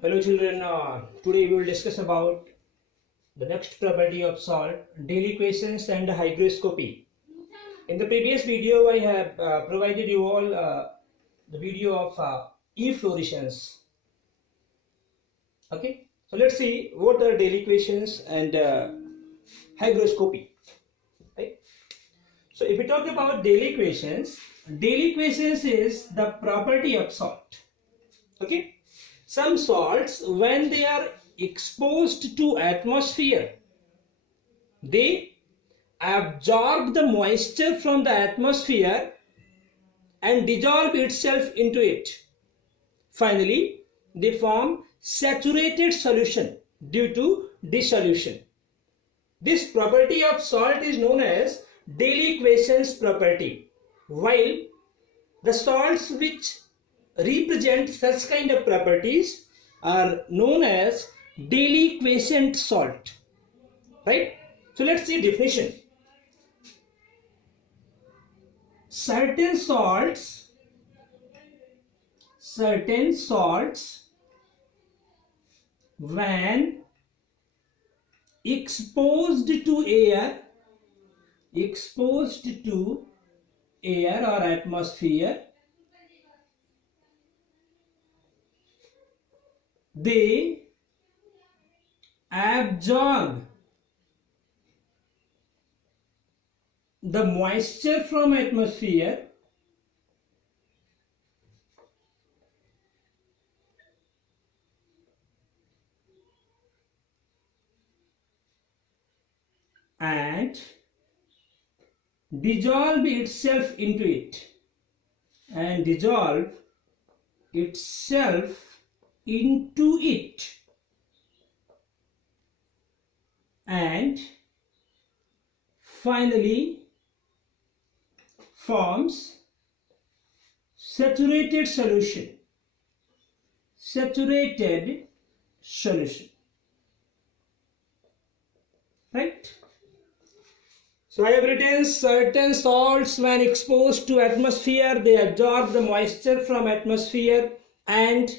Hello children, today we will discuss about the next property of salt, deliquescence and hygroscopy. In the previous video I have provided you all the video of efflorescence. Okay, so let's see what are deliquescence and hygroscopy. Right? So if we talk about deliquescence is the property of salt. Okay. Some salts, when they are exposed to atmosphere, they absorb the moisture from the atmosphere and dissolve itself into it. Finally, they form saturated solution due to dissolution. This property of salt is known as deliquescence property, while the salts which represent such kind of properties are known as deliquescent salt. Right? So let's see definition. Certain salts when exposed to air or atmosphere, they absorb the moisture from atmosphere and dissolve itself into it and finally forms saturated solution. Right? So I have written certain salts when exposed to atmosphere, they absorb the moisture from atmosphere and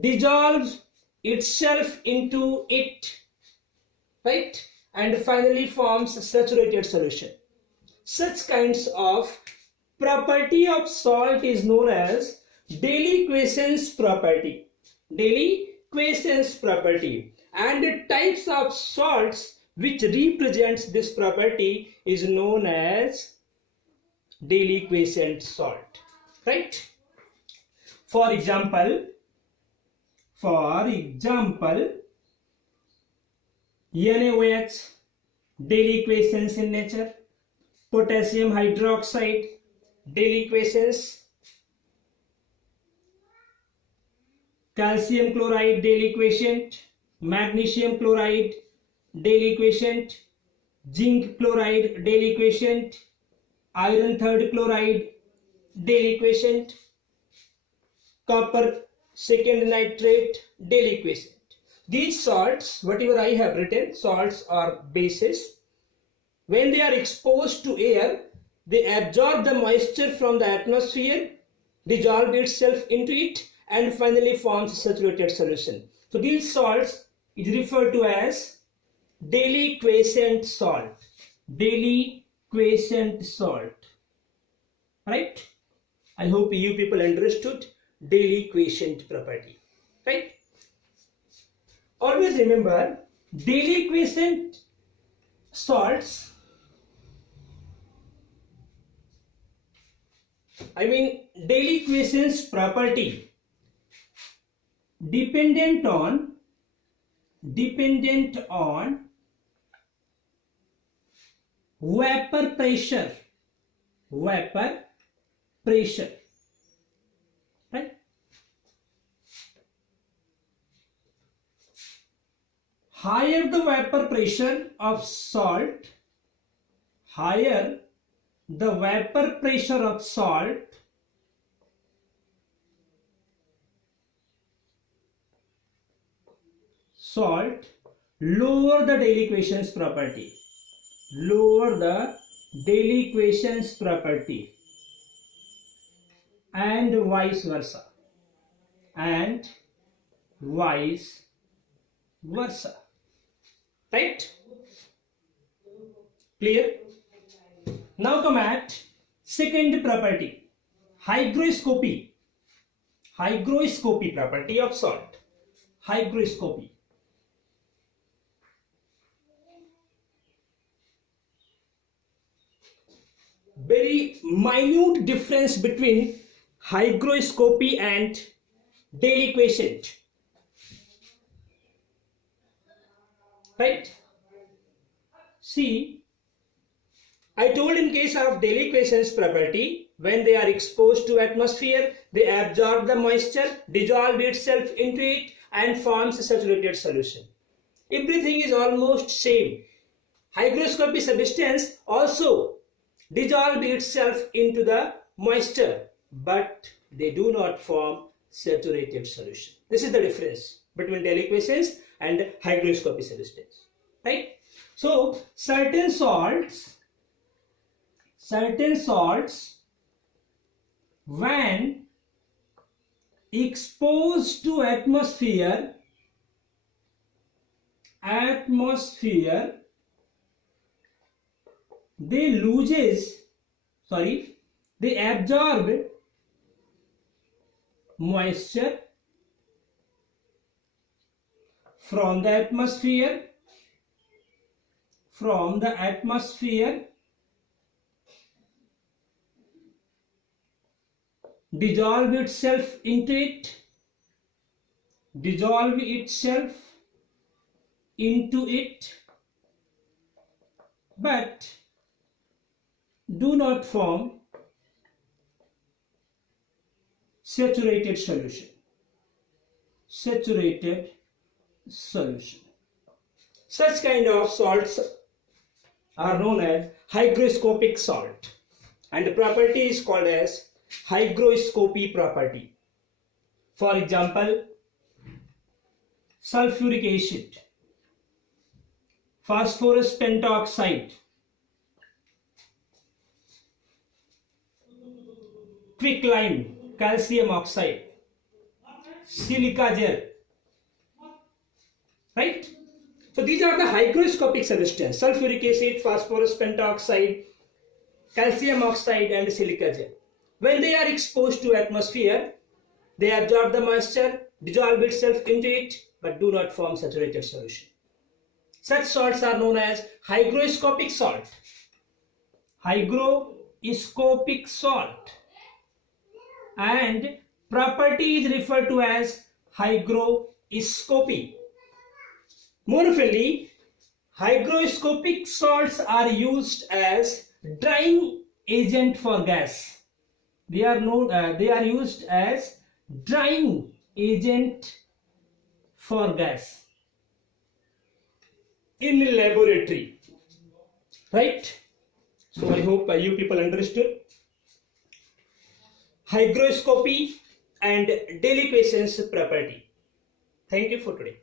dissolve itself into it. Right? And finally forms a saturated solution. Such kinds of property of salt is known as deliquescence property. And the types of salts which represents this property is known as deliquescent salt. Right? For example, NaOH, deliquescence in nature. Potassium hydroxide, deliquescence. Calcium chloride, deliquescent. Magnesium chloride, deliquescent. Zinc chloride, deliquescent. Iron third chloride, deliquescent. Copper second nitrate, deliquescent. These salts, whatever I have written, salts are bases. When they are exposed to air, they absorb the moisture from the atmosphere, dissolve itself into it, and finally forms saturated solution. So these salts is referred to as deliquescent salt. Right? I hope you people understood deliquescent property. Right? Always remember, deliquescent salts, deliquescence property dependent on vapor pressure. Right? Higher the vapor pressure of salt, lower the deliquescence property, and vice versa. vice versa. Right? Clear? Now come at second property, hygroscopy. Hygroscopy property of salt. Hygroscopy. Very minute difference between hygroscopy and deliquescence. Right? See, I told in case of deliquescence property, when they are exposed to atmosphere, they absorb the moisture, dissolve itself into it and forms a saturated solution. Everything is almost same. Hygroscopy substance also dissolve itself into the moisture, but they do not form saturated solution. This is the difference between deliquescence and hygroscopy substance. Right? So certain salts when exposed to atmosphere they absorb moisture from the atmosphere dissolve itself into it, but do not form saturated solution. Such kind of salts are known as hygroscopic salt, and the property is called as hygroscopy property. For example, sulfuric acid, phosphorus pentoxide, quicklime, calcium oxide, silica gel. Right? So these are the hygroscopic substances: sulfuric acid, phosphorus pentoxide, calcium oxide and silica gel. When they are exposed to atmosphere, they absorb the moisture, dissolve itself into it, but do not form saturated solution. Such salts are known as hygroscopic salt. Hygroscopic salt, and property is referred to as hygroscopy. Moreover, hygroscopic salts are used as drying agent for gas. They are used as drying agent for gas in laboratory. Right? So I hope you people understood hygroscopy and deliquescence property. Thank you for today.